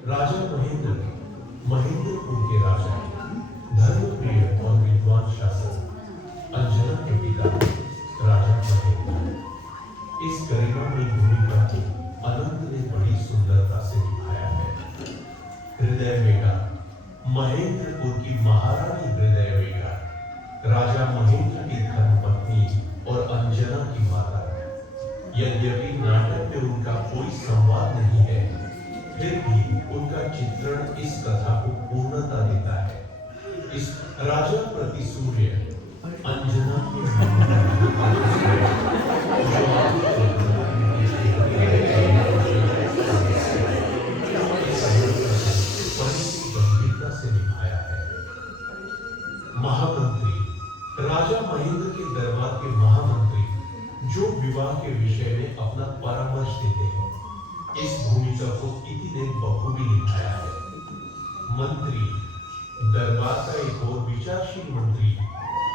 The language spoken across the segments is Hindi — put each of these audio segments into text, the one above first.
राजा महेंद्र महेंद्रपुर के राजा, धर्मप्रिय और विद्वान शासक, अंजना के पिता राजा महेंद्र। इस गरिमामयी भूमिका को अनंत ने बड़ी सुंदरता से निभाया है। हृदय बेटा, महेंद्रपुर की महारानी हृदय बेटा, राजा महेंद्र की धर्मपत्नी और अंजना की माता। यद्यपि नाटक में उनका कोई संवाद नहीं है, फिर भी उनका चित्रण इस कथा को पूर्णता देता है। इस राजा प्रति सूर्य अंजना की गंभीरता से निभाया है। महामंत्री, राजा महेंद्र के दरबार के महामंत्री जो विवाह के विषय में अपना परामर्श देते हैं, इस भूमिका को इति ने बखूबी निभाया है। मंत्री, दरबार का एक और विचारशील मंत्री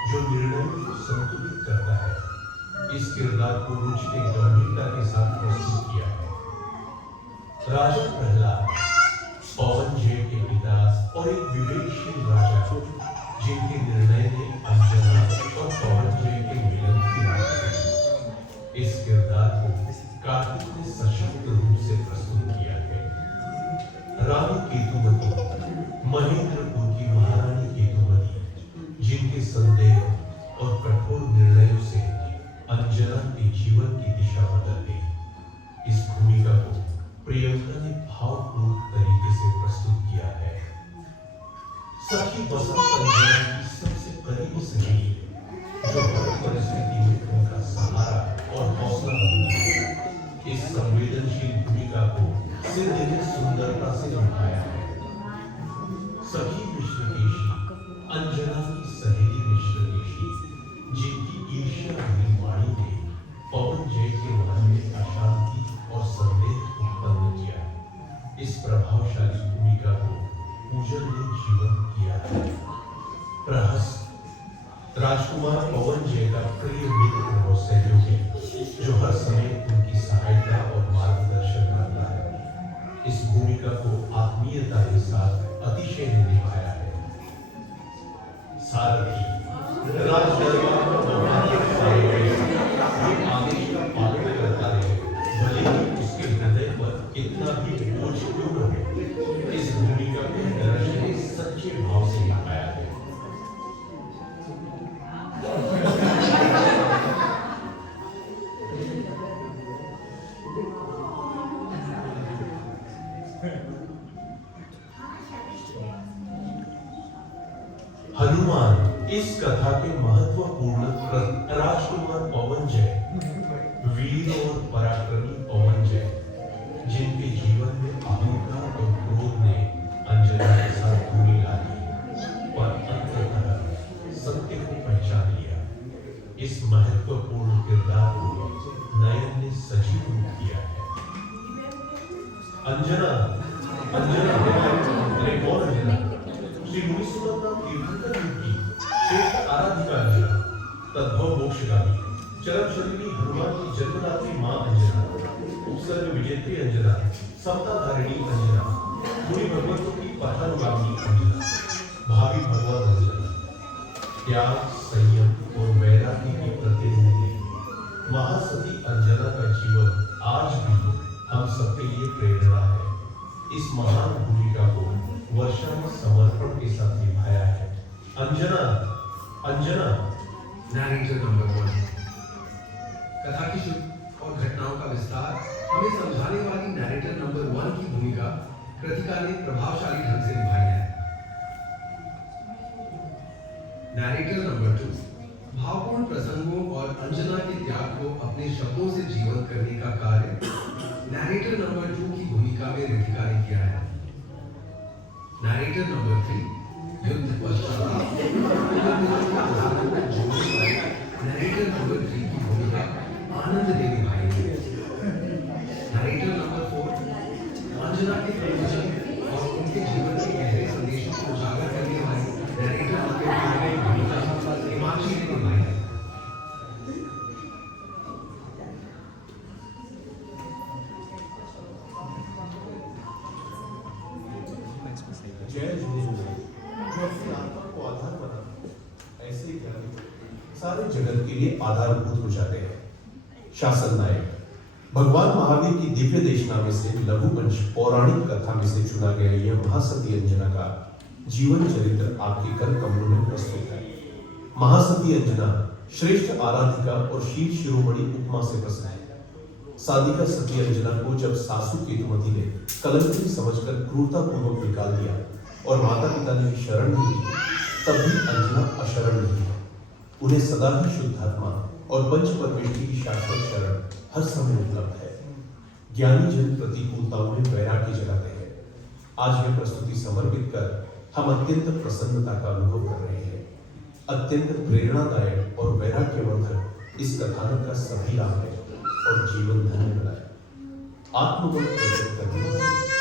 जो निर्णयों को संतुलित करता है, इस किरदार को रुच ने गंभीरता के साथ प्रस्तुत किया है। राजा प्रहलाद, पवन जय के पिता और एक विवेकशील राजा, जिनके निर्णय ने अंजना और पवन जय के मिलन की राह खुली। इस किरदार को कार्तिक ने सशक्त रूप से प्रस्तुत किया है। रानी केतुमती, महेंद्रपुर की महारानी केतुमती, जिनके संदेह और कठोर निर्णयों से अंजना के जीवन की दिशा बदल गई। इस भूमिका को प्रियंका ने भावपूर्ण तरीके से प्रस्तुत किया है। सखी बसंत अंजना की सबसे करीबी सहेली, जो हर परिस्थिति में उनका सहारा और हौसला बनती है। इस संवेदनशील भूमिका को सिद्ध ने सुंदरता से निभाया है। सखी विश्वकेशी, अंजना की सहेली विश्वकेशी, जिनकी ईर्ष्या भरी वाणी ने पवन जय के मन में अशांति और संदेह उत्पन्न किया। इस प्रभावशाली भूमिका को पूजन ने जीवन किया है। प्रहस्त, राजकुमार पवन जय का प्रिय मित्र और सहयोगी, जो हर समय उनकी सहायता और मार्गदर्शन करता है। इस भूमिका को आत्मीयता के साथ अतिशय ने निभाया है। सारथी, राज दरबार में आदेश का पालन करता है, भले ही उसके हृदय पर कितना भी बोझ क्यों न हो। इस भूमिका को दर्शक ने सच्चे भाव से निभाया है। हनुमान, इस कथा के महत्वपूर्ण राजकुमार पवन जय, वीर और पराक्रमी पवन जय, जिनके जीवन में अहंकार और क्रोध ने अंजना के साथ दूरी ला दी, पर अंततः सत्य को पहचान लिया। इस महत्वपूर्ण किरदार को नयन ने सजीव रूप दिया है। अंजना, अंजना, अरे कौन अंजना? श्री मुनि सुलभना तीर्थंकर की श्रेष्ठ आराधिका अंजना, तद्भव मोक्षगामी, चरम शरीरी हनुमान की जन्मदात्री मां अंजना, उपसर्ग विजेत्री अंजना, समताधारिणी अंजना, मुनि भगवतों की पथानुगामी अंजना, भावी भगवत अंजना, त्याग, संयम और वैराग्य की प्रतिनिधि महासती अंजना का जीवन आज भी हम सबके लिए प्रेरणा है। इस महान भूमिका को वर्षा ने समर्पण के साथ निभाया है। अंजना, अंजना। Narrator number 1। कथा की शुभ और घटनाओं का विस्तार हमें समझाने वाली नैरेटर नंबर 1 की भूमिका कृतिका ने प्रभावशाली ढंग से निभाई है। Narrator number 2। भावपूर्ण प्रसंगों और अंजना के त्याग को अपने शब्दों से जीवंत करने का कार्य नैरेटर नंबर 2 की भूमिका में रितिका ने किया है। Narrator number 3। युद्ध पश्चात नैरेटर नंबर 3 की भूमिका आनंद ने निभाई है। Narrator number 4। अंजना के प्रवचन और उनके जीवन के गहरे संदेशों को उजागर करने वाली नैरेटर नंबर 4 की भूमिका हिमांशी ने निभाई है। जय जिनेंद्र जो अपनी आत्मा को आधार बनाते ऐसे ज्ञानी सारे जगत के लिए आधारभूत हो जाते हैं। शासन नायक भगवान महावीर की दिव्य देशनामे से लघुवंश पौराणिक कथा में से चुना गया यह महासती अंजना का जीवन चरित्र आपके कर कमलों में प्रस्तुत है। महासती अंजना श्रेष्ठ आराधिका और शील शिरोमणि उपमा से प्रसिद्ध है। साधिका सती अंजना को जब सासू केतुमती ने कलंकित समझकर क्रूरतापूर्वक निकाल दिया और माता पिता ने भी शरण नहीं दी, तब भी अंजना अशरण नहीं है। उन्हें सदा ही शुद्धात्मा और पंच परमेष्टि की शाश्वत शरण हर समय उपलब्ध है। ज्ञानी जन प्रतिकूलताओं में वैराग्य जगाते हैं। आज यह प्रस्तुति समर्पित कर हम अत्यंत प्रसन्नता का अनुभव कर रहे हैं। अत्यंत प्रेरणादायक और वैराग्यवर्धक इस कथानक का सभी लाभ है और जीवन धन्य बनाए। आत्मबल प्रकट करने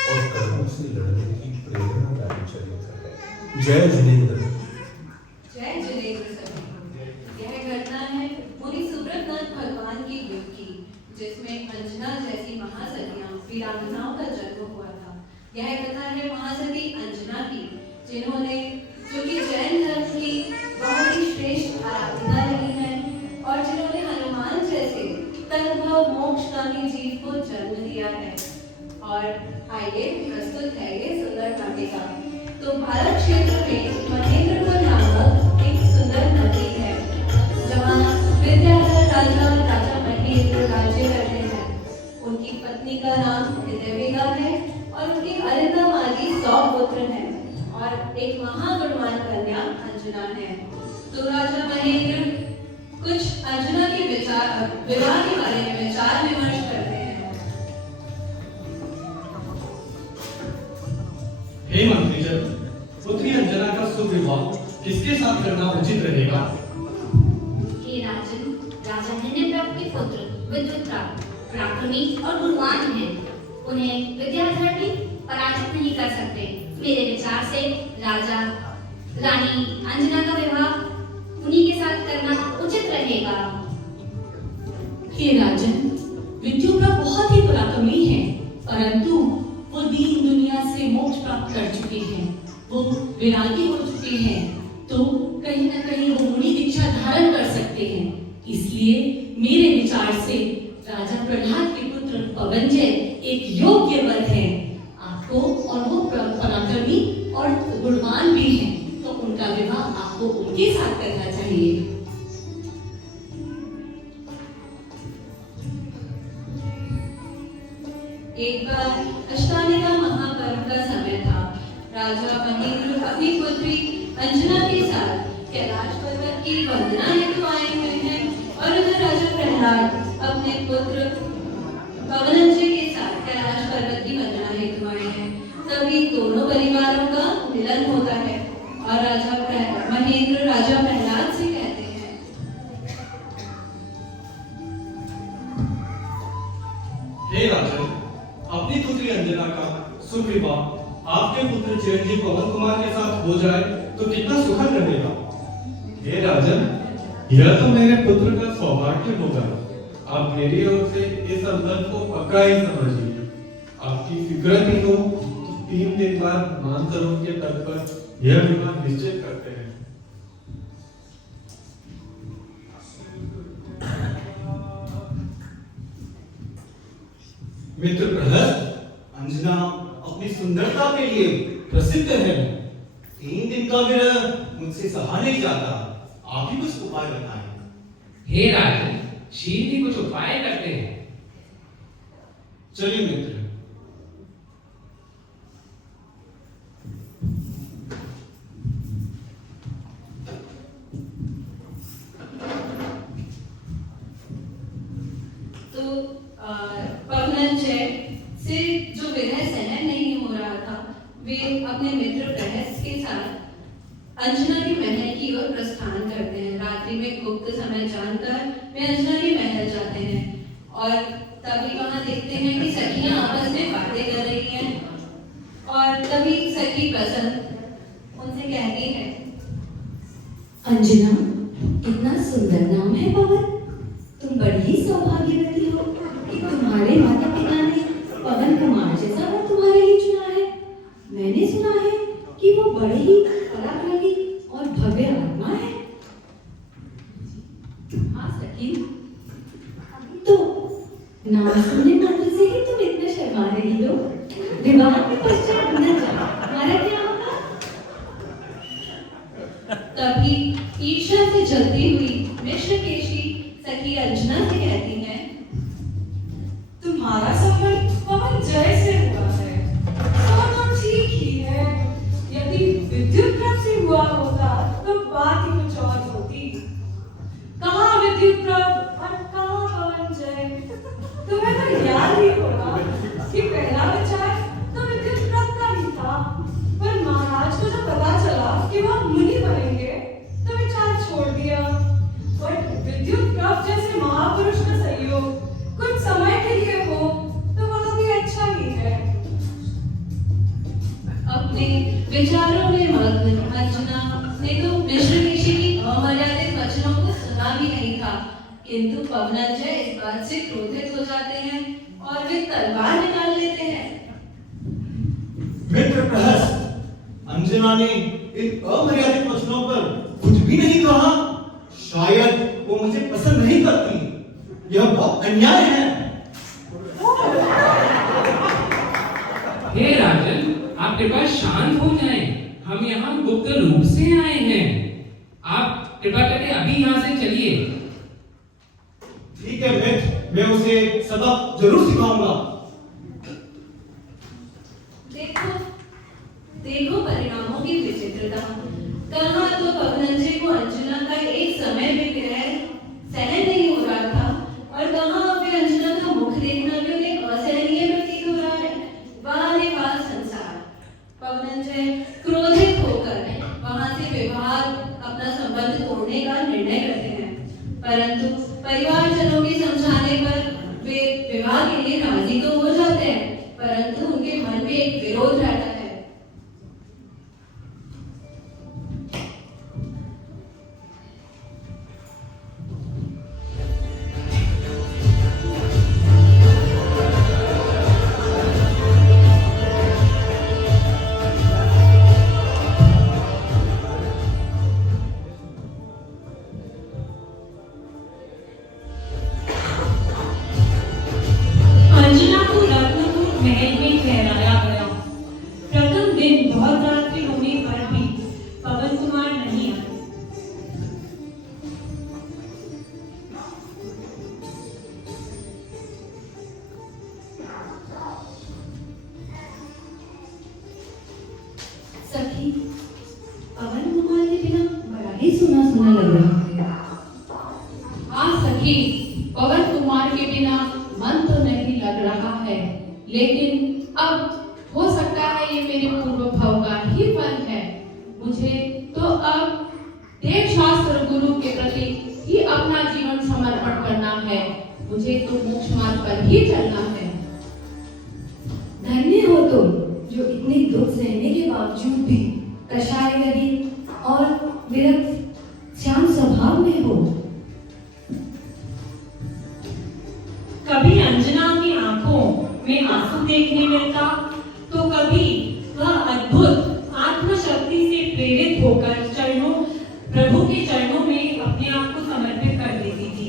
और कर्मों से लड़ने की प्रेरणादायी चरित्र है। जय जिनेंद्र। जय जिनेंद्र सभी। यह घटना है मुनि सुब्रतनाथ भगवान की युग की, जिसमें अंजना जैसी महासतियां वीरांगनाओं का जन्म हुआ था। यह कथा है महासती अंजना की, जिन्होंने जो कि जैन धर्म की बहुत ही श्रेष्ठ आराधिका रही हैं और जिन्होंने हनुमान जैसे तनुभव मोक्षगामी जीव को जन्म दिया है। और आइए प्रस्तुत है ये सुंदर नाटिका। तो भारत क्षेत्र में महेंद्रपुर नामक एक सुंदर नगरी है, जहाँ विद्याधर राजा महेंद्र राज्य करते हैं। उनकी पत्नी का नाम हृदयविदा है और उनके अरिंदम आदि 100 पुत्र हैं और एक महागुणवान कन्या अंजना है। तो राजा महेंद्र कुछ अंजना के विवाह के बारे में विचार विमर्श करते हैं। हे मंत्रीजन, पुत्री अंजना का शुभ विवाह किसके साथ करना उचित रहेगा? हे राजन, राजा हिरण्यप्रभ के पुत्र विद्युत पराक्रमी और गुणवान हैं। उन्हें विद्याधर भी पराजित नहीं कर सकते। मेरे विचार से राजा रानी अंजना का विवाह उन्हीं के साथ करना उचित रहेगा। हे राजन, विद्युप्रभ बहुत ही पराक्रमी हैं, परंतु वो दीन दुनिया से मोक्ष प्राप्त कर चुके हैं। वो विरागी हो चुके हैं, तो कहीं न कहीं वो मुनि दीक्षा धारण कर सकते हैं। इसलिए मेरे विचार से राजा प्रहलाद के पुत्र पवनजय एक योग्य वर है। आपको और वो पराक्रमी और गुणवान भी हैं, तो उनका विवाह आपको उनके साथ करना चाहिए। एक बार अष्टानिका महापर्व का समय था। राजा महेंद्र अपनी पुत्री अंजना के साथ कैलाश पर्वत की वंदना हेतु आए हुए हैं और उधर राजा प्रहलाद अपने पुत्र पवनंजय के साथ कैलाश पर्वत की वंदना हेतु आए हैं। तभी दोनों परिवारों का मिलन होता है और राजा महेंद्र राजा प्रहलाद से कहते हैं, हे राजन, अपनी पुत्री अंजना का शुभ विवाह आपके पुत्र चिरंजीव पवन कुमार के साथ हो जाए तो कितना सुखद रहेगा। हे राजन, यह तो मेरे पुत्र का सौभाग्य होगा। आप मेरी ओर से इस अवसर को पक्का ही समझिए। आपकी फिक्र नहीं हो तो 3 दिन बाद मानसरोवर के तट पर यह विवाह निश्चित करते हैं। मित्र प्रहस्त, अंजना अपनी सुंदरता के लिए प्रसिद्ध है। 3 दिन का विरह मुझसे सहा नहीं जाता। आप ही कुछ उपाय बताएं। हे राजन, शील भी कुछ उपाय करते हैं। चलिए मित्र। तो पवनंजय से जो विरह सहन नहीं हो रहा था, वे अपने मित्र प्रहस्त के साथ अंजना के महल की ओर प्रस्थान करते हैं। रात्रि में गुप्त समय जानकर वे अंजना के महल जाते हैं और तभी वहां देखते हैं कि सखियां आपस में बातें कर रही हैं और तभी सखी बसंत उनसे कहती है, अंजना, कितना सुंदर नाम है पवन। तुम बड़ी ही सौभाग्यवती हो कि तुम्हारे माता पिता ने पवन कुमार जैसा वर तुम्हारे लिए चुना है। मैंने सुना है कि बड़े ही पराक्रमी और भव्य आत्मा है। हाँ सखी, तो नाम सुनने मात्र से ही तुम इतना शर्मा रही हो। विवाह के पश्चात न जाओ, हमारा क्या होगा? तभी ईर्ष्या से जलती हुई मिश्रकेशी सखी अंजना से कहती है, तुम्हारा संबंध पवन जय से हुआ है तो ठीक ही है। यदि विद्युत प्रभ से हुआ होता तो बात ही कुछ और होती। कहाँ विद्युत प्रभ और कहाँ पवन जय। तुम्हें तो याद ही होगा कि पहला विचार तो विद्युत प्रभ का ही था, पर महाराज को जब पता चला कि वह मुनि बनेंगे तो विचार छोड़ दिया। बट विद्युत प्रभ जैसे महापुरुष का सहयोग कुछ समय के लिए हो तो वह भी अच्छा ही है। अपने विचारों में मग्न अंजना ने तो मिश्रकेशी की अमर्यादित वचनों को सुना भी नहीं था, किंतु पवनंजय इस बात से क्रोधित हो जाते हैं और वे तलवार निकाल लेते हैं। मित्र प्रहस्त, अंजना ने इन अमर्यादित वचनों पर कुछ भी नहीं कहा। शायद वो मुझे पसंद नहीं करती। यह बहुत अन्याय है। हे राजन, आप कृपया शांत हो जाएं। हम यहाँ गुप्त रूप से आए हैं। आप कृपया करके अभी यहाँ से चलिए। ठीक है मित्र, मैं उसे सबक जरूर सिखाऊंगा। देखो देखो परिणामों की विचित्रता। कहाँ तो पवनंजय को अंजना का एक समय में विरह सहन नहीं हो रहा था, और कहाँ अब अंजना का मुख देखना भी उन्हें असहनीय प्रतीत हो रहा है। वाह रे वाह संसार। पवनंजय क्रोधित होकर वहां से विवाह अपना संबंध तोड़ने का निर्णय करते हैं, परंतु परिवारजनों के समझाने पर वे विवाह के लिए राजी तो हो जाते हैं, परंतु उनके मन में एक विरोध रहता है। अंजना को रत्नपुर महल में ठहराया गया। प्रथम दिन बहुत रात्रि होने पर भी पवन कुमार नहीं आए। सखी, पवन कुमार के बिना बड़ा ही सुना सुना लग रहा है। हाँ सखी, पवन कुमार के बिना मन तो नहीं लग रहा है, लेकिन अब हो सकता है ये मेरे पूर्व भाव का ही फल है। मुझे तो अब देव शास्त्र गुरु के प्रति ही अपना जीवन समर्पण करना है। मुझे तो मोक्ष मार्ग पर ही चलना है। धन्य हो तुम जो इतने दुख सहने के बावजूद भी कषाय गरी और विरक्त श्याम स्वभाव में हो। कभी अंजना की आंखों में आंसू देखने मिलता, तो कभी वह अद्भुत आत्मशक्ति से प्रेरित होकर प्रभु के चरणों में अपने आप को समर्पित कर देती थी।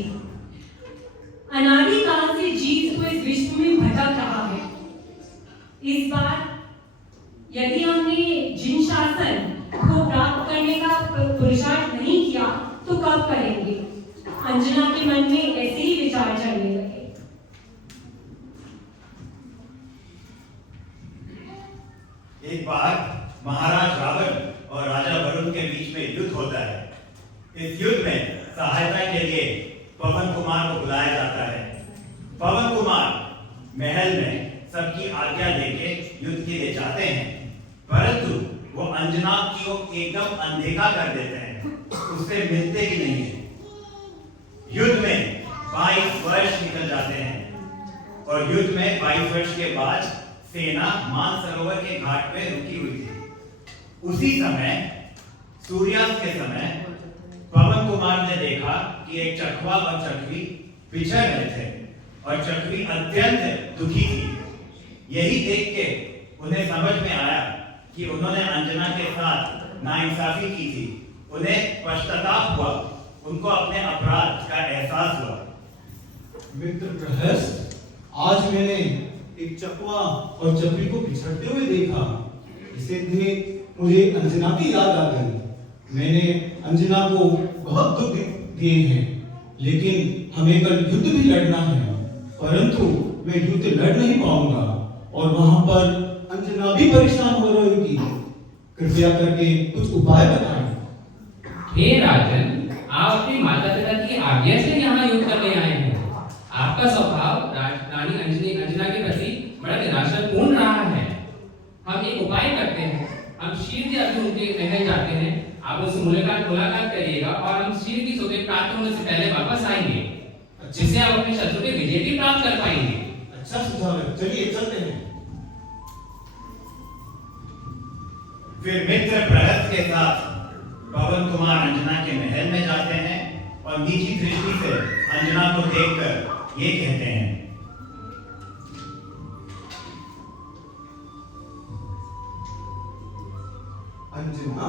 अनादि काल से जीव को इस विश्व में भटक रहा है। इस बार यदि हमने जिन शासन को प्राप्त करने का पुरुषार्थ नहीं किया तो कब करेंगे? अंजना के मन में ऐसे ही विचार चलने लगे। एक बार महाराज रावण और राजा वरुण के बीच में युद्ध होता है। इस युद्ध में सहायता के लिए पवन कुमार को बुलाया जाता है। पवन कुमार महल में सबकी आज्ञा लेके युद्ध के लिए जाते हैं, परंतु वो अंजना की ओर एकदम अनदेखा कर देते हैं, उससे मिलते ही नहीं है। युद्ध में 22 वर्ष निकल जाते हैं और युद्ध में 22 वर्ष के बाद सेना मानसरोवर के घाट पे रुकी हुई थी। उसी समय सूर्यास्त के समय पवन कुमार ने देखा कि एक चकवा और चकवी बिछड़ रहे थे और चकवी अत्यंत दुखी थी। यही देख के उन्हें समझ में आया कि उन्होंने अंजना के साथ नाइंसाफी की थी। उन्हें पश्चाताप हुआ, उनको अपने अपराध का एहसास हुआ। मित्र प्रहस्त, आज मैंने एक चकवा और चपरी को बिछड़ते हुए देखा। इसे देख मुझे अंजना की याद आ गई। मैंने अंजना को बहुत दुख दिए हैं, लेकिन हमें कल युद्ध भी लड़ना है, परंतु मैं युद्ध लड़ नहीं पाऊंगा और वहां पर अंजना भी परेशान हो रही थी। कृपया करके कुछ उपाय बताएं। हे राजन, आप अपनी माता पिता की आज्ञा से यहाँ युद्ध करने आए हैं। आपका स्वभाव रानी अंजना के प्रति बड़ा निराशापूर्ण रहा है। हम एक उपाय करते हैं, हम शीघ्र अभी उनके महल जाते हैं। आप उनसे मुलाकात करिएगा और हम शीघ्र सुखे प्राप्त होने से पहले वापस आएंगे, जिससे आप अपने शत्रु पे विजय भी प्राप्त कर पाएंगे। अच्छा सुझाव है, चलिए चलते हैं। फिर मित्र प्रहस्त के साथ पवन कुमार अंजना के महल में जाते हैं और नीची दृष्टि से अंजना को देखकर ये कहते हैं, अंजना,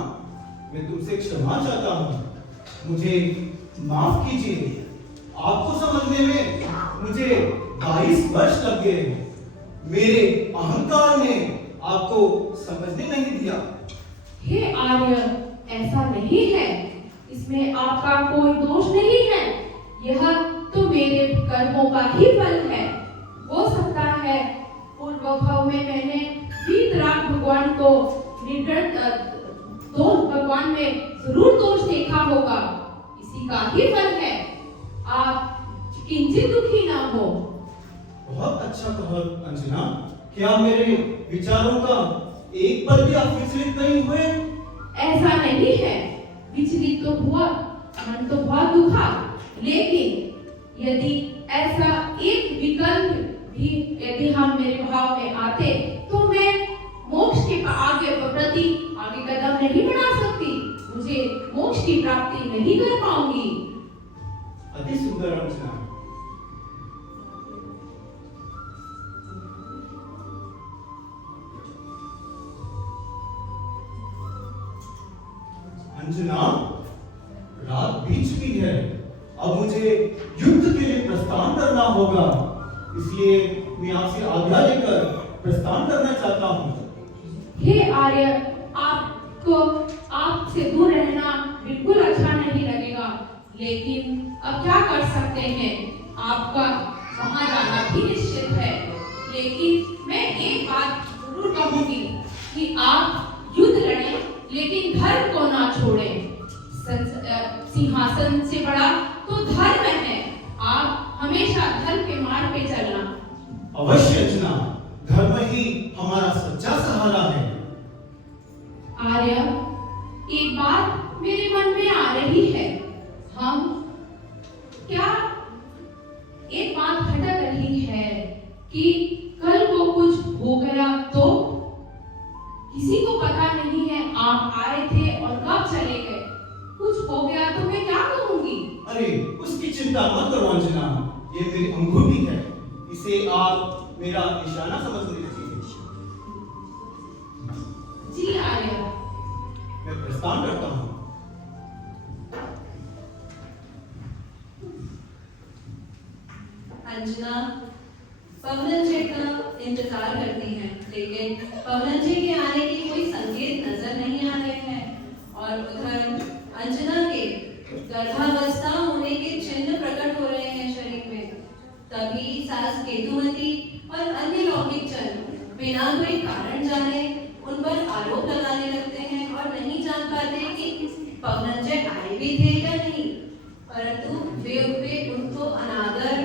मैं तुमसे क्षमा चाहता हूँ, मुझे माफ कीजिए। आपको समझने में मुझे 22 वर्ष लग गए। मेरे अहंकार ने आपको समझने नहीं दिया। हे आर्य, ऐसा नहीं है, इसमें आपका कोई दोष नहीं है। यह तो मेरे कर्मों का ही फल है। हो सकता है पूर्व भाव में मैंने वीतराग भगवान को भगवान में जरूर दोष देखा होगा, इसी का ही फल है। आप किंचित दुखी ना हो। बहुत अच्छा कहा अंजना। क्या मेरे विचारों का एक पल भी आप विचलित नहीं हुए? ऐसा नहीं है, विचलित तो हुआ, मन तो बहुत दुखा, लेकिन यदि ऐसा एक विकल्प भी यदि हम मेरे भाव में आते तो मैं मोक्ष के प्रति आगे कदम नहीं बढ़ा सकती। मुझे मोक्ष की प्राप्ति नहीं कर पाऊंगी। अति सुंदर अंजना। अंजना, रात बीत चुकी है, अब मुझे युद्ध के लिए प्रस्थान करना होगा, इसलिए मैं आपसे आज्ञा लेकर प्रस्थान करना चाहता हूँ। हे आर्य, आपको आपसे दूर रहना बिल्कुल अच्छा नहीं लगेगा, लेकिन अब क्या कर सकते हैं, आपका वहां जाना भी निश्चित है। लेकिन मैं एक बात जरूर कहूंगी कि आप युद्ध लड़ें, लेकिन धर्म को ना छोड़ें। सिंहासन से बड़ा तो धर्म है। आप हमेशा धर्म के मार्ग पे चलना। अवश्य अंजना, धर्म ही हमारा सच्चा सहारा है। आर्य, एक बात मेरे मन में आ रही है। हम क्या एक बात खटक रही है कि कल को कुछ हो गया तो? किसी को पता नहीं है आप आए थे और कब चले गए। कुछ हो गया तो मैं क्या करूंगी? अरे उसकी चिंता मत करो अंजना, ये मेरी अंगूठी है, इसे आप मेरा निशाना समझ लीजिए। जी आर्य। मैं प्रस्थान करता हूँ। अंजना पवन जी का इंतजार करती हैं, लेकिन पवन जी के आने के कोई संकेत नजर नहीं आ रहे हैं। और उधर अंजना के गर्भावस्था होने के चिन्ह प्रकट हो रहे हैं शरीर में। तभी सास केतुमती और अन्य लौकिक जन बिना कोई कारण जाने उन पर आरोप लगाने लगते हैं और नहीं जान पाते कि पवनंजय आए भी थे या नहीं, परंतु वे उनको अनादर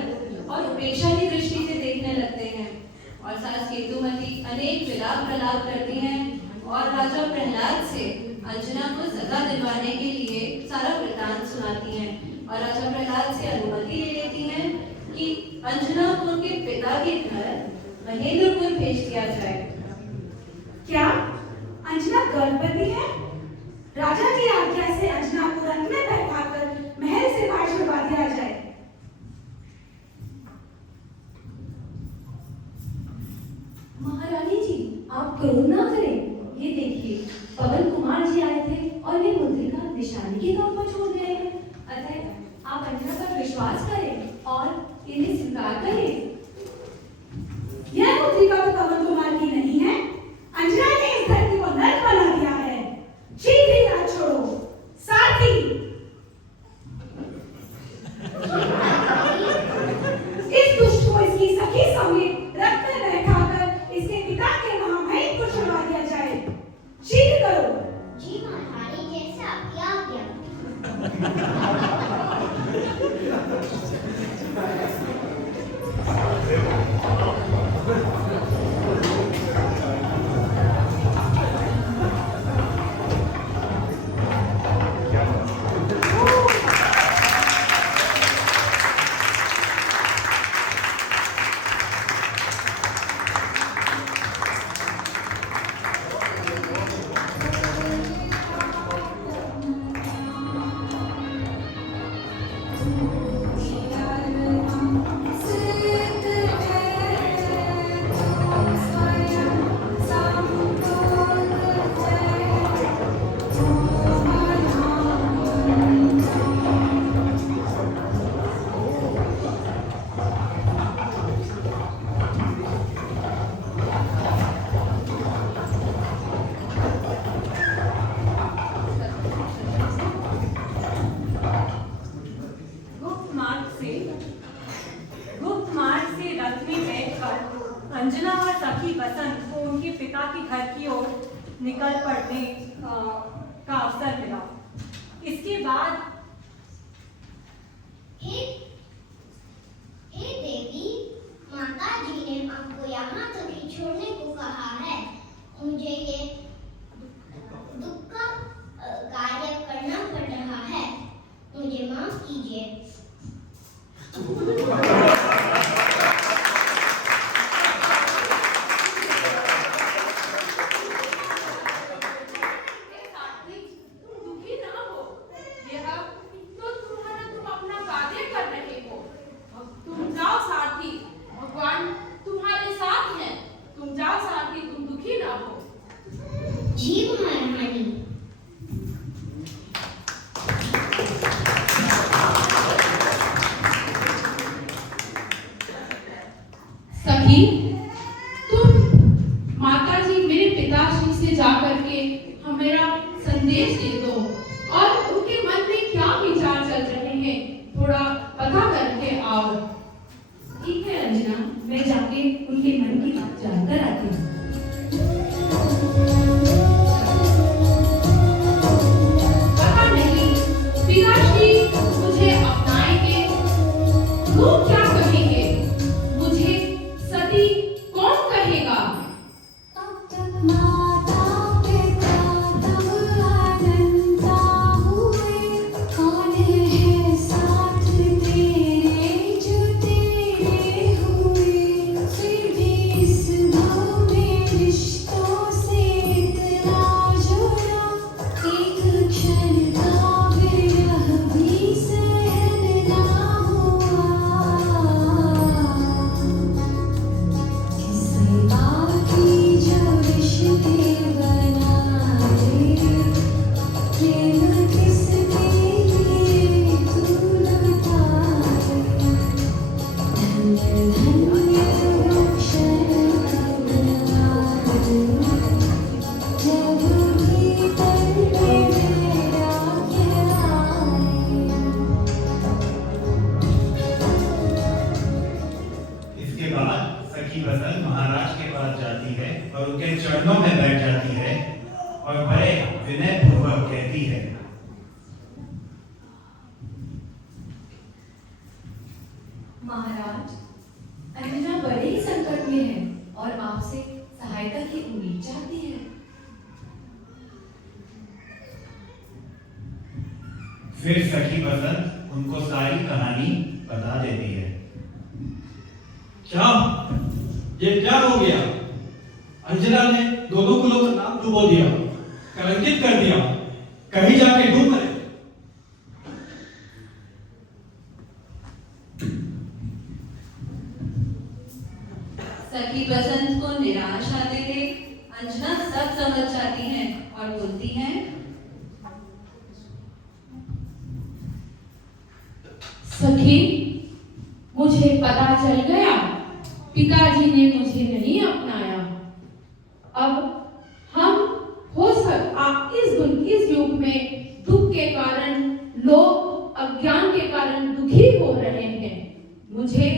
और उपेक्षा की दृष्टि से देखने लगते हैं। और सास केतुमती अनेक विलाप प्रलाप करती हैं और राजा प्रहलाद से अंजना को सजा दिलवाने के लिए सारा वृतांत सुनाती हैं और राजा प्रहलाद से अनुमति ले लेती हैं कि अंजना को उनके पिता के घर महेंद्रपुर भेज दिया जाए। क्या अंजना गर्भवती है? राजा की आज्ञा से अंजना को रथ में बैठाकर महल से बाहर छुड़वा दिया जाए। महारानी जी, आप क्रोध ना करें, ये देखिए, पवन कुमार जी आए थे और ये मुद्रिका निशानी के तौर पर छोड़ गए हैं। अतः आप अंजना पर विश्वास करें और इन्हें स्वीकार करें। यह मुद्रिका तो पवन कुमार की नहीं है। अंजना ने इस धरती को नर्क बना दिया है। शीघ्र ही राज छोड़ो। साथी, इस दुष्ट को इसकी सखी समेत रथ में बैठाकर इसके पिता के महामहिम को छुड़वा दिया जाए। शीघ्र करो। जी महारानी, जैसा आपकी आज्ञा। गुप्त मार्ग से रथ में बैठकर अंजना और सखी बसंत को उनके पिता के घर की ओर निकल पड़ने का अवसर मिला। इसके बाद हे देवी, माता जी ने आपको यहाँ तक ही छोड़ने को कहा है। मुझे ये दुख का कार्य करना पड़ रहा है। मुझे माफ कीजिए। जी महारानी। सखी, तुम माताजी मेरे पिताश्री से जाकर के हमेरा संदेश दे दो और उनके मन में क्या विचार चल रहे हैं थोड़ा पता करके आओ। ठीक है अंजना, मैं जाके उनके मन की बात जानकर आती हूँ। पता नहीं पिताश्री मुझे अपनाएंगे, लोग क्या कहेंगे, मुझे सती कौन कहेगा। तब तक माता पिता तब अनंता हुए। कौन है साथ तेरे जो तेरे हुए। फिर भी इस भाव में रिश्तों से इतना जुड़ा। एक क्षण का विरह भी सहन ना हुआ। किसी बाकी जो रिश्ते बनाए। प्रेम किसके लिए तू लौटाए। धन्य धन्य वो क्षण कब आए। जब भीतर मेरा ख्याल। इसके बाद सखी बसंत महाराज के पास जाती है और उनके चरणों में बैठ जाती है और बड़े विनय पूर्वक कहती है। महाराज, अंजना बड़े ही संकट में है और आपसे सहायता की उम्मीद चाहती है। फिर सखी बसंत उनको सारी कहानी बता देती है। क्या ये क्या हो गया? अंजना ने दोनों कुलों का नाम डुबो दिया, कलंकित कर दिया, कहीं जाके डूब मरे। सखी बसंत को निराशा दे दे अंजना सब समझ पास आती हैं और बोलती हैं, सखी, मुझे पता चल गया पिताजी ने मुझे नहीं अपनाया। अब हम इस युग में दुख के कारण, लोग अज्ञान के कारण दुखी हो रहे हैं। मुझे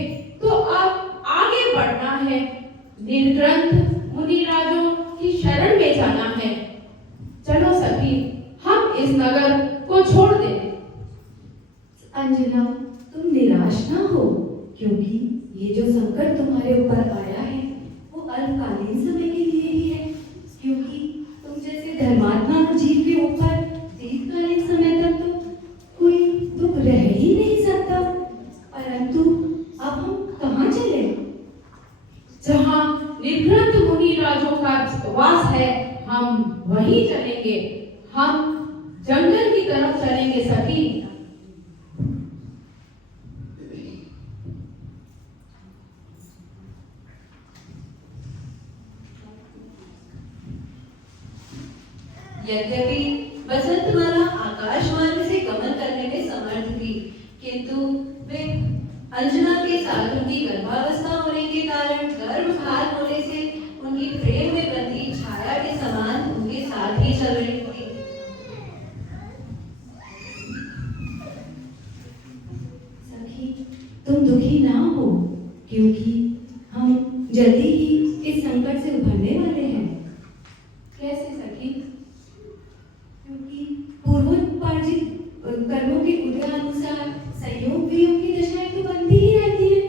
तो अब आगे बढ़ना है, निर्ग्रंथ मुनिराजों की शरण में जाना है। चलो सखी, हम इस नगर को छोड़ दें। अंजना, तुम निराश ना हो, क्योंकि ये जो संकट तुम्हारे ऊपर आया है वो अल्पकालीन समय के लिए ही है। क्योंकि तुम जैसे धर्मात्मा जीव के ऊपर दीर्घकालीन समय तक तो कोई दुख रह ही नहीं सकता। परंतु अब हम कहाँ चले? जहाँ निर्ग्रंथ मुनिराजों का वास है, हम वहीं चलेंगे। हम जंगल की तरफ चलेंगे सखी। यद्यपि बसंतमाला आकाश मार्ग से गमन करने में समर्थ थी, किंतु वे अंजना के साथ उनकी गर्भावस्था होने के कारण गर्भभार होने से उनकी प्रेम में बंधी छाया के समान उनके साथ ही चल रही थी। सखी, तुम दुखी ना हो, क्योंकि हम जल्दी ही इस संकट से उभरने वाले हैं। कैसे सखी? क्योंकि पूर्वोपार्जित कर्मों के उदयानुसार संयोग वियोग की दशाएं तो बनती ही रहती है।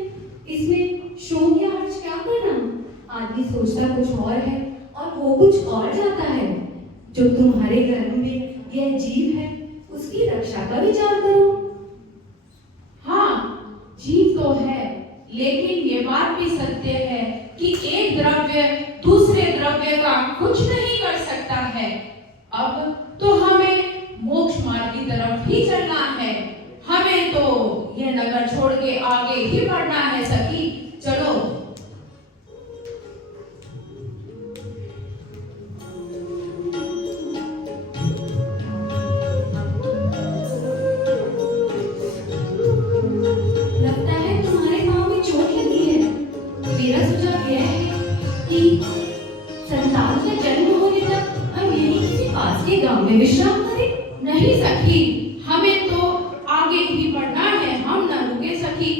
इसमें शोक या हर्ष क्या करना? आदमी सोचता कुछ और है और हो कुछ और जाता है। जो तुम्हारे गर्भ में यह जीव है, उसकी रक्षा का विचार करो। हाँ, जीव तो है, लेकिन ये बात भी सत्य है कि एक द्रव्य दूसरे द्रव्य का कुछ नहीं कर सकता है। अब तो हमें मोक्ष मार्ग की तरफ ही चलना है। हमें तो यह नगर छोड़ के आगे ही बढ़ना है सखी। चलो। लगता है तुम्हारे पाँव में चोट लगी है। मेरा सुझाव यह है कि संतान का जन्म होने तक हम यहीं किसी पास के गांव में विश्राम करें। नहीं सखी, हमें तो आगे ही बढ़ना है, हम न रुके सखी।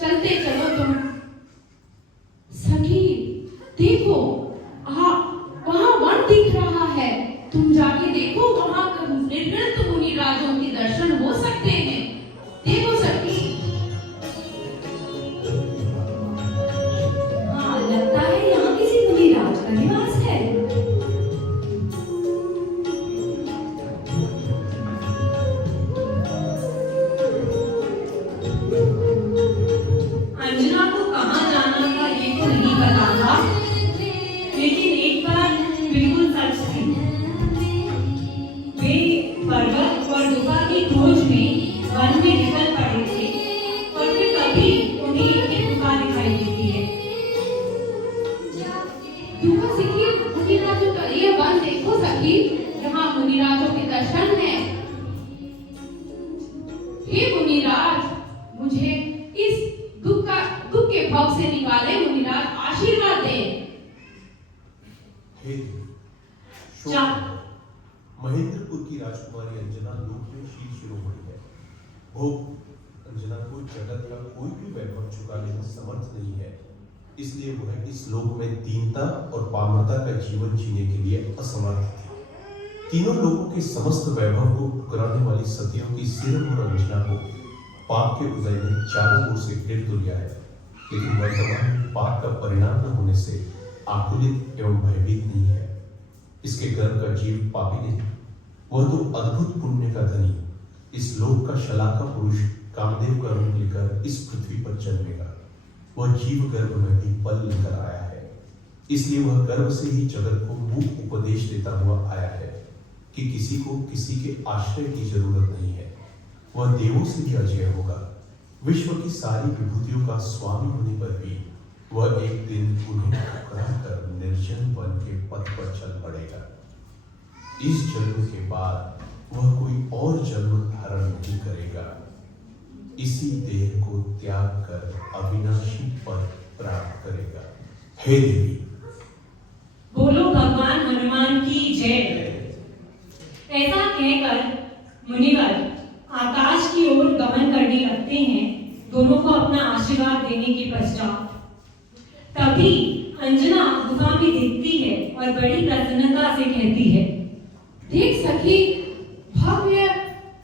चलते चलो तुम। सखी देखो, वहाँ वन दिख रहा है, तुम जाके देखो, वहाँ निर्ग्रंथ मुनिराजों के दर्शन हो सकते हैं। देखो सखी। हाँ, लगता है यहाँ किसी मुनिराज का निवास है। अंजना को कहाँ जाना था ये तो नहीं पता था, लेकिन एक बात बिल्कुल सच थी। वे पर्वत और गुफा की खोज में वन में निकल पड़े थे, और फिर कभी उन्हें एक गुफा दिखाई देती है। देखो सखी, मुनिराजों का ये वन देखो सखी, यहाँ मुनिराजों के दर्शन हैं। हे मुनिराज, मुझे इस दुख के भव से निकाले। मुनिराज आशीर्वाद दें। हे देव, महेंद्रपुर की राजकुमारी अंजना लोक में शील शिरोमणि है। भोग अंजना को जगत का कोई भी वैभव चुकाने में समर्थ नहीं है, इसलिए वह इस लोक में दीनता और पामरता का जीवन जीने के लिए असमर्थ थी। तीनों लोगों के समस्त वैभव को ठुकराने वाली सतियों की सिरमौर अंजना को पाप के उदय ने चारों ओर से घेर तो लिया है, लेकिन वर्तमान में पाप का परिणाम न होने से आकुलित एवं भयभीत नहीं है। इसके गर्भ का जीव पापी नहीं, वह तो अद्भुत पुण्य का धनी, इस लोक का शलाका पुरुष कामदेव का रूप लेकर इस पृथ्वी पर जन्मेगा। वह जीव गर्भ में भी पल लेकर आया है, इसलिए वह गर्भ से ही जगत को मूक उपदेश देता हुआ आया है कि किसी को किसी के आश्रय की जरूरत नहीं है। वह देवों से भी अजय होगा। विश्व की सारी विभूतियों का स्वामी होने पर भी वह एक दिन उन्हें ठुकरा कर निर्जन वन के पथ पर चल पड़ेगा। इस जन्म के बाद वह कोई और जन्म धारण नहीं करेगा। इसी देह को त्याग कर अविनाशी पद प्राप्त करेगा। हे देवी, बोलो भगवान हनुमान की जय। ऐसा कहकर मुनिवर आकाश की ओर गमन करने लगते हैं, दोनों को अपना आशीर्वाद देने के पश्चात। तभी अंजना गुफा में दिखती है और बड़ी प्रसन्नता से कहती है, देख सखी, भव्य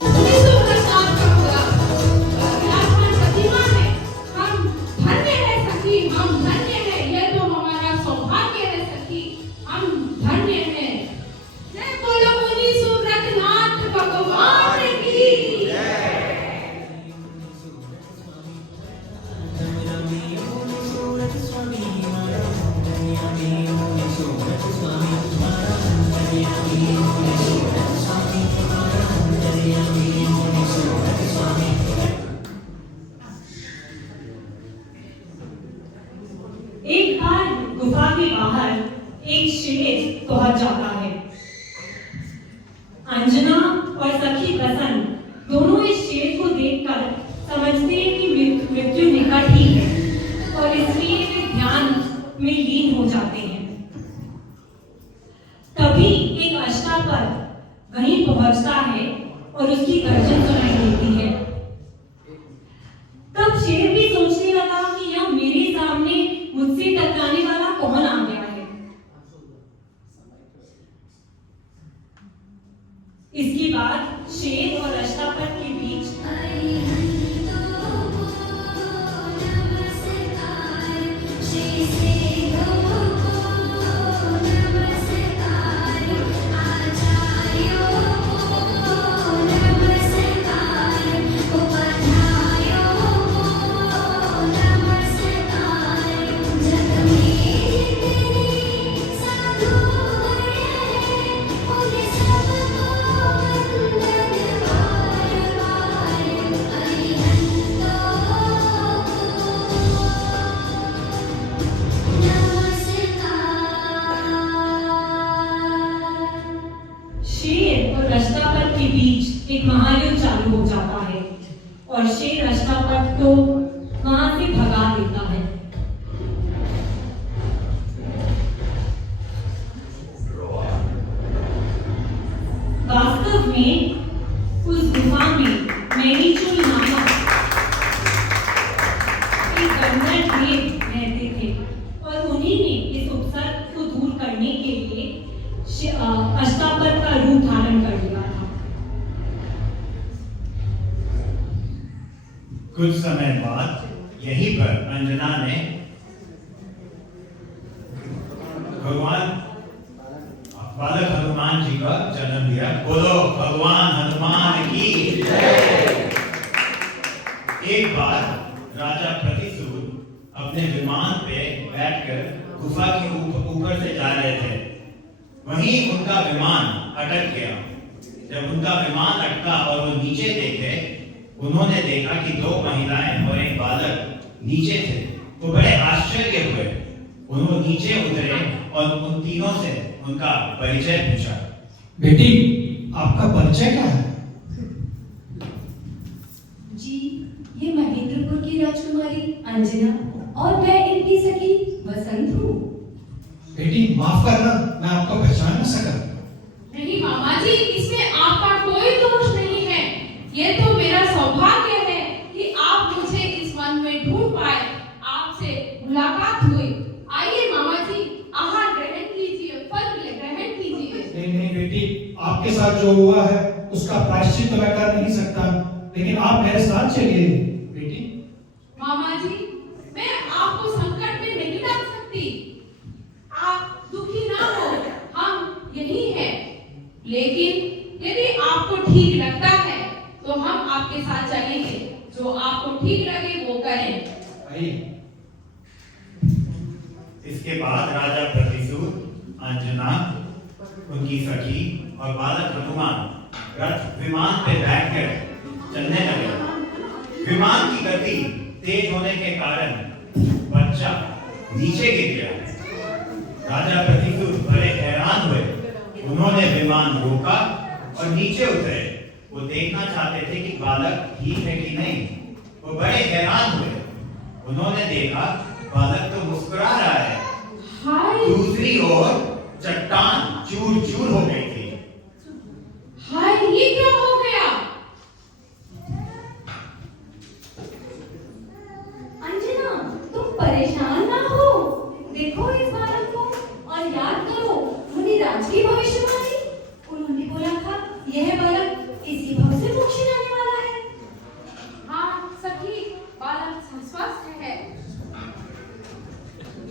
सुप्रसाद का होगा। विराजमान प्रतिमा है। हम धन्य है सखी, हम धन्य है। यह तो हमारा सौभाग्य है सखी, हम धन्य है। जय बोलो मुनि सुव्रत नाथ भगवान की। एक बार गुफा के बाहर एक शेर पहुंच जाता है। अंजना और सखी प्रसन्न दोनों इस शेर को देखकर समझते हैं कि मृत्यु निकट ही है और इसलिए वे ध्यान में लीन हो जाते हैं। तभी एक अष्टापर वहीं पहुंचता है और उसकी गर्जन सुनाई देती है। तब शेर भी सोचने लगा कि यह मेरे सामने मुझसे टकराने वाला कौन आ गया है। इसके बाद शेर और अष्टापर के बीच शेर और अष्टापर के बीच एक महायुद्ध चालू हो जाता है और शेर अष्टापर को वहां से भगा देता है। वास्तव में उस गुफा में मैनीचूल नामक एक गंधर्व देव रहते थे और उन्हीं ने इस उपसर्ग को दूर करने के लिए अष्टापर का रूप धारण कर लिया था। कुछ समय बाद यहीं पर अंजना ने भगवान बालक हनुमान जी का जन्म लिया। बोलो भगवान हनुमान की जय। एक बार राजा प्रतिसूद अपने विमान पे बैठकर गुफा के ऊपर से जा रहे थे। वहीं उनका विमान अटक गया। जब उनका विमान अटका और वो नीचे देखे, उन्होंने देखा कि दो महिलाएं और एक बालक नीचे थे। वो बड़े आश्चर्य हुए। उन्होंने नीचे उतरे और उन तीनों से उनका परिचय पूछा। बेटी, आपका परिचय क्या है? जी, ये महेंद्रपुर की राजकुमारी अंजना और मैं इनकी सखी वसंत हूँ। बेटी, माफ करना, मैं आपको पहचान न सका। नहीं मामा जी, इसमें आपका कोई दोष नहीं है। ये तो मेरा सौभाग्य है कि आप मुझे इस वन में ढूंढ पाए, आपसे मुलाकात हुई। आइए मामा जी, आहार ग्रहण कीजिए, फल ग्रहण कीजिए। नहीं बेटी, आपके साथ जो हुआ है उसका प्रायश्चित तो मैं कर नहीं सकता, लेकिन आप मेरे साथ चलिए बेटी। मामा जी, मैं आपको संकट में नहीं डाल सकती। आप दुखी ना हो, हम यही हैं। लेकिन यदि आपको ठीक लगता है तो हम आपके साथ चलेंगे। जो आपको ठीक लगे वो करें। इसके बाद राजा प्रतिसूद, अंजना, उनकी सखी और बालक हनुमान रथ विमान पे बैठकर चलने लगे। विमान की गति तेज होने के कारण बच्चा नीचे गिर गया। राजा प्रतिसूद बड़े हैरान हुए उन्होंने विमान रोका और नीचे उतरे। वो देखना चाहते थे कि बालक ठीक है कि नहीं। वो बड़े हैरान हुए। उन्होंने देखा बालक तो मुस्कुरा रहा है। हाय दूसरी ओर चट्टान चूर चूर हो गई थी। हाय, ये क्या हो गया? अंजना, तुम परेशान ना हो। देखो इस बालक को और याद करो मुनिराज की भविष्यवाणी। उन्होंने बोला था यह बालक इसी भव से मोक्ष जाने वाला है। हाँ सखी, बालक स्वस्थ है।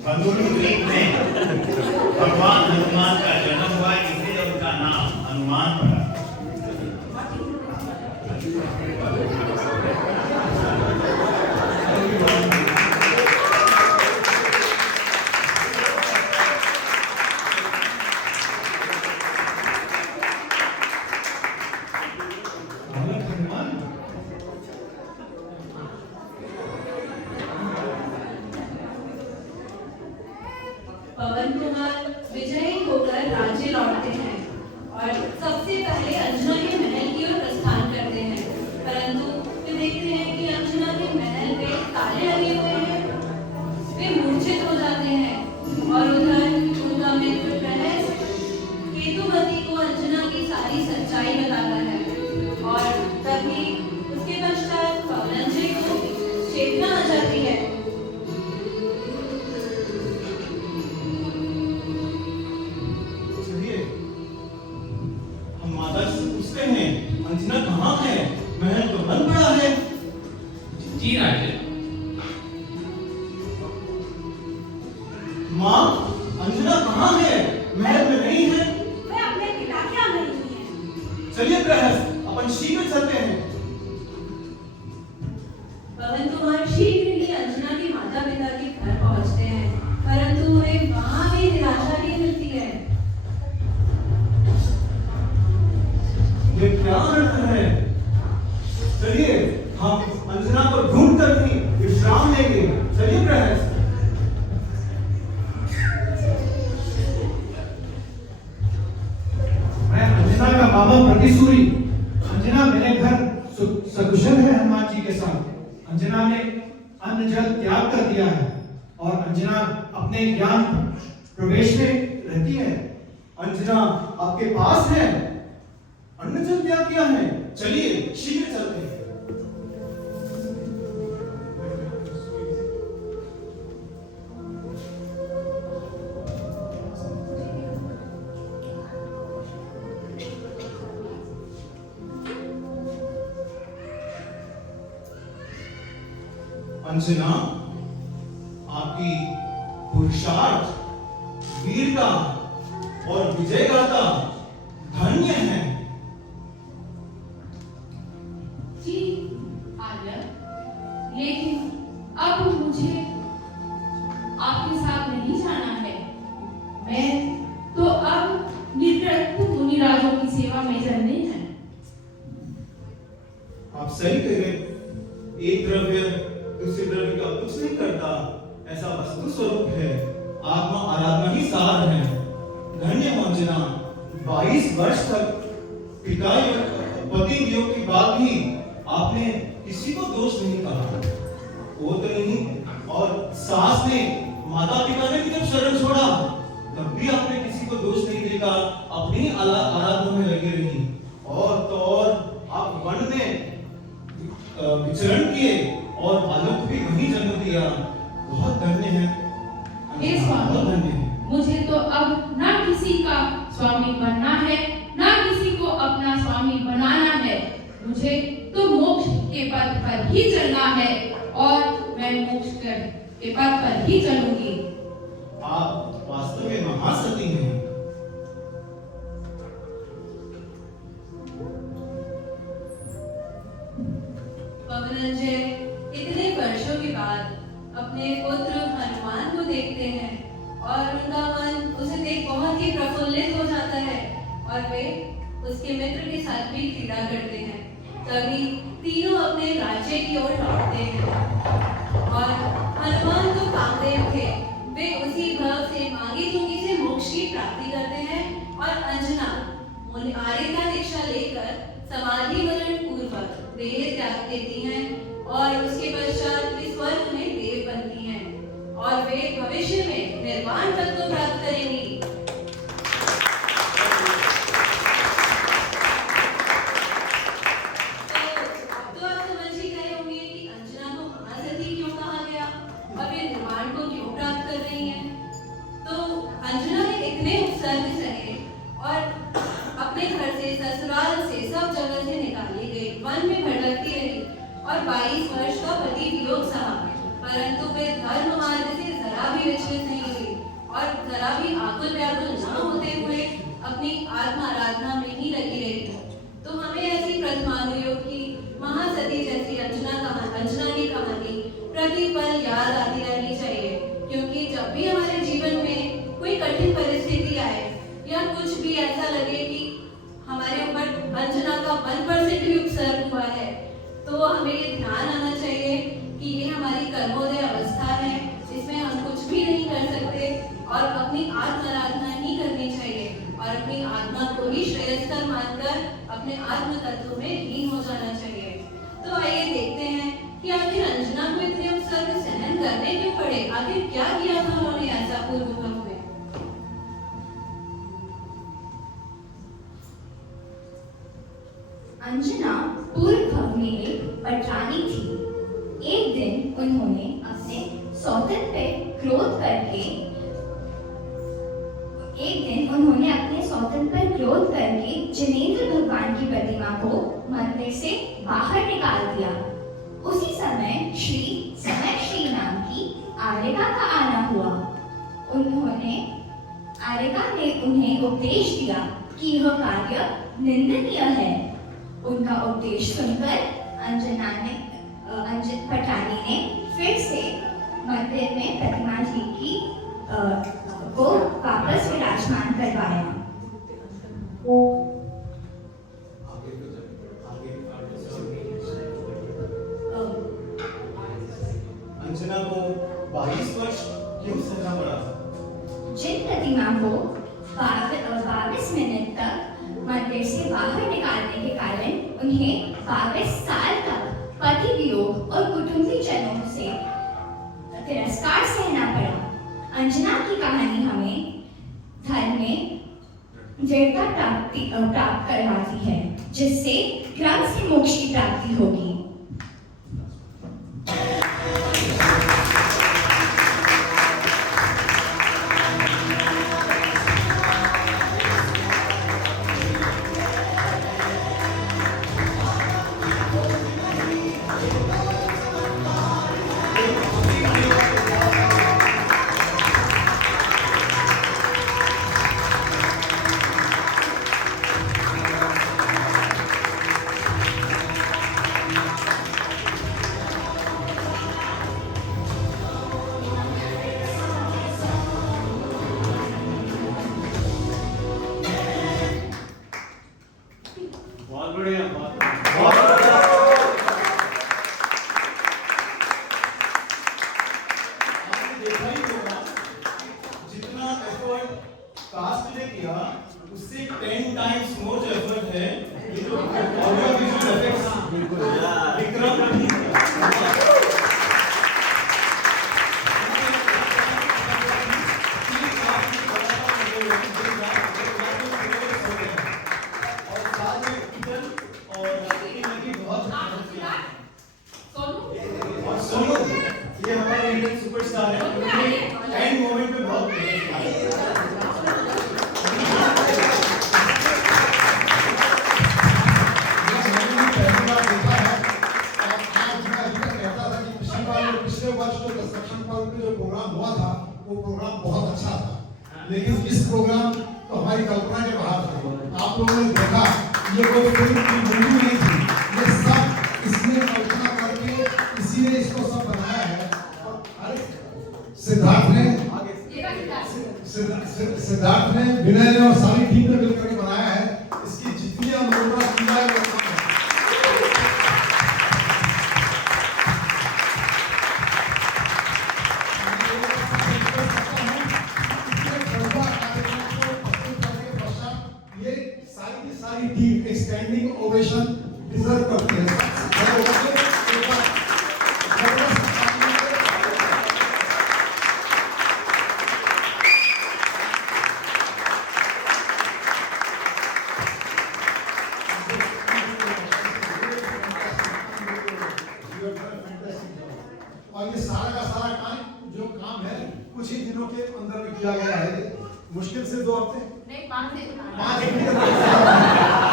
बंगुरु द्वीप में भगवान हनुमान का जन्म हुआ, इसलिए उनका नाम हनुमान पड़ा। बालक हनुमान, पवन कुमार विजयी होकर राज्य लौटते हैं और सबसे पहले अंजना के महल की ओर प्रस्थान करते हैं, परंतु वे देखते हैं कि अंजना के महल पे ताले लगे हुए हैं। वे मूर्छित हो जाते हैं और उधर उनका मित्र प्रहस केतुमती को अंजना की सारी सच्चाई बताता है और तभी उसके पश्चात पवनंजय को चेतना आ जाती है। चलिए हम माता से पूछते हैं अंजना कहाँ है? महल तो बंद पड़ा है। जी राजन। माँ, अंजना कहाँ है? महल में नहीं है। वह अपने पिता के यहाँ गई हुई है। चलिए प्रहस, अपन शीघ्र चलते हैं। पवन कुमार शीघ्र ही अंजना के माता पिता के घर पहुंचते हैं, परंतु उन्हें वहां भी निराशा ही मिलती है। ये क्या अर्थ है? चलिए हम अंजना को ढूंढ कर ही विश्राम लेंगे। चलिए प्रहस। मैं अंजना का मामा प्रतिसूरी। अंजना मेरे घर सकुशल है हनुमान जी के साथ। अंजना ने अन्न जल त्याग कर दिया है और अंजना अपने ज्ञान प्रवेश में रहती है। अंजना आपके पास है? अन्न जल त्याग किया है? चलिए शीघ्र चलते हैं। अंजना, आपकी पुरुषार्थ, वीरता और विजय गाथा धन्य है। जी आर्य, लेकिन अब मुझे आपके साथ नहीं जाना है। मैं तो अब निवृत्त मुनिराजों की सेवा में जाने है। आप सही कह रहे। एक द्रव्य दूसरे द्रव्य का कुछ नहीं करता, ऐसा वस्तु स्वरूप है। आत्मा आराधना ही सार है। धन्य हो अंजना, 22 वर्ष तक पिता पति वियोग के बाद भी आपने किसी को दोष नहीं कहा। वो तो नहीं, और सास ने, माता पिता ने भी जब शरण छोड़ा तब भी आपने किसी को दोष नहीं देखा, अपनी आराधना में लगी रही। और तो और आप वन में विचरण किए और बालक को भी वही जन्म दिया। बहुत धन्य है। हे बहुत स्वामी, धन्य है। मुझे तो अब ना किसी का स्वामी बनना है, ना किसी को अपना स्वामी बनाना है। मुझे तो मोक्ष के पथ पर ही चलना है और मैं मोक्ष के पथ पर ही चलूंगी। आप वास्तव में महासती हैं। पवनंजय इतने वर्षों के बाद अपने पुत्र हनुमान को देखते हैं और उनका मन उसे देख बहुत ही प्रफुल्लित हो जाता है और वे उसके मित्र के साथ भी क्रीड़ा करते हैं। तभी तीनों अपने राज्य की ओर लौटते हैं और हनुमान तो कामदेव थे। वे उसी भाव से मांगी चुंगी से मोक्ष की प्राप्ति करते हैं और अंजना आर्यता दीक्षा लेकर समाधि वरण पूर्वक देह त्याग देती हैं और उसके पश्चात वे स्वर्ग में देव बनती हैं और वे भविष्य में निर्वाण तक को प्राप्त करेंगी। तो आप समझ ही गए होंगे कि अंजना को महासती क्यों कहा गया और वे निर्वाण को क्यों प्राप्त कर रही हैं। तो अंजना ने इतने उपसर्ग सहे और अपने घर से, ससुराल से, सब जगह से निकाली गई, वन में भटकती रही और 22 वर्ष का पति वियोग सहा, परंतु वे धर्म मार्ग से जरा भी विचलित नहीं हुई और जरा भी आकुल व्याकुल न होते हुए अपनी आत्म आराधना में ही लगी रही। तो हमें ऐसी प्रथमानुयोग की महासती जैसी अंजना की कहानी प्रतिपल याद आती रहनी चाहिए, क्योंकि जब भी हमारे जीवन में कोई कठिन परिस्थिति आए या कुछ भी ऐसा लगे कि हमारे ऊपर अंजना का 1% भी उपसर्ग हुआ है, तो हमें ये ध्यान आना चाहिए कि ये हमारी कर्मोदय अवस्था है, इसमें हम कुछ भी नहीं कर सकते और अपनी आत्म आराधना ही करनी चाहिए और अपनी आत्मा को ही श्रेयस्कर मानकर अपने आत्म तत्व में लीन हो जाना चाहिए। तो आइए देखते हैं कि आखिर अंजना को इतने उपसर्ग सहन करने क्यों पड़े, आखिर क्या किया था उन्होंने ऐसा पूर्व में। अंजना पूर्व भव में एक पटरानी थी। एक दिन उन्होंने अपने सौतन पे क्रोध करके जिनेंद्र भगवान की प्रतिमा को मंदिर से बाहर निकाल दिया। उसी समय श्री नाम की आर्यका का आना हुआ। आर्यका ने उन्हें उपदेश दिया कि यह कार्य निंदनीय है। उनका उपदेश सुनकर पटानी ने फिर से मंदिर में प्रतिमा जी की को वापस विराजमान करवाया। अंजना को 22 वर्ष क्यों सहना पड़ा? जिन प्रतिमा को 22 मिनट तक मंदिर से बाहर निकालने के कारण उन्हें 22 साल तक पति वियोग और कुटुंबीजनों से तिरस्कार सहना पड़ा। अंजना की कहानी हमें धर्म में दृढ़ता प्राप्त करवाती है, जिससे क्रम से मोक्ष की प्राप्ति होगी। बहुत बढ़िया, आपने देखा ही होगा जितना एफर्ट कास्ट ने किया उससे 10 टाइम्स मोर जो एफर्ट है ये जो ऑडियो विजुअल इफेक्ट्स विक्रम ने किया। ये हमारे इंडियन सुपरस्टार है, एंड मोमेंट पे बहुत पिछले वर्ष जो कंस्ट्रक्शन पर्व पे जो प्रोग्राम हुआ था वो प्रोग्राम बहुत अच्छा था, लेकिन इस प्रोग्राम तो हमारी कल्पना के बाहर था। आप लोगों ने देखा ये कोई फिल्म की मूवी नहीं थी, ये सब इसने कल्पना करके इसी ने इसको सब बनाया है। और सिद्धार्थ ने विनय ने और सारी टीम ने मिलकर के बनाया है। इसकी जितनी अनुकूलता की जाए की सारी टीम एक स्टैंडिंग ओवेशन डिजर्व करती है। और ये सारा का सारा काम जो काम है कुछ ही दिनों के अंदर में किया गया है। मुश्किल से 2 हफ्ते नहीं 5 दिन 5 दिन